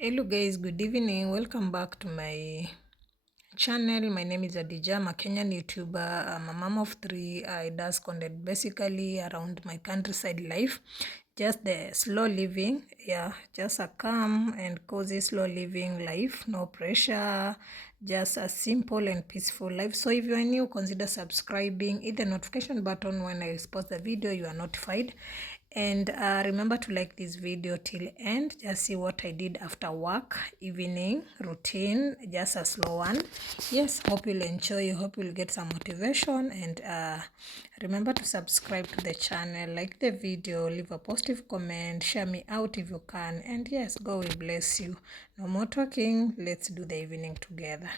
Hello guys, good evening. Welcome back to my channel. My name is Adija. I'm a Kenyan YouTuber. I'm a mom of three. I does content basically around my countryside life. Just the slow living. Yeah, just a calm and cozy slow living life. No pressure. Just a simple and peaceful life. So if you are new, consider subscribing. Hit the notification button when I post the video. You are notified. And remember to like this video till end. Just see what I did after work, evening routine, just a slow one. Yes, hope you'll enjoy. Hope you'll get some motivation. And remember to subscribe to the channel, like the video, leave a positive comment, share me out if you can. And yes, God will bless you. No more talking. Let's do the evening together.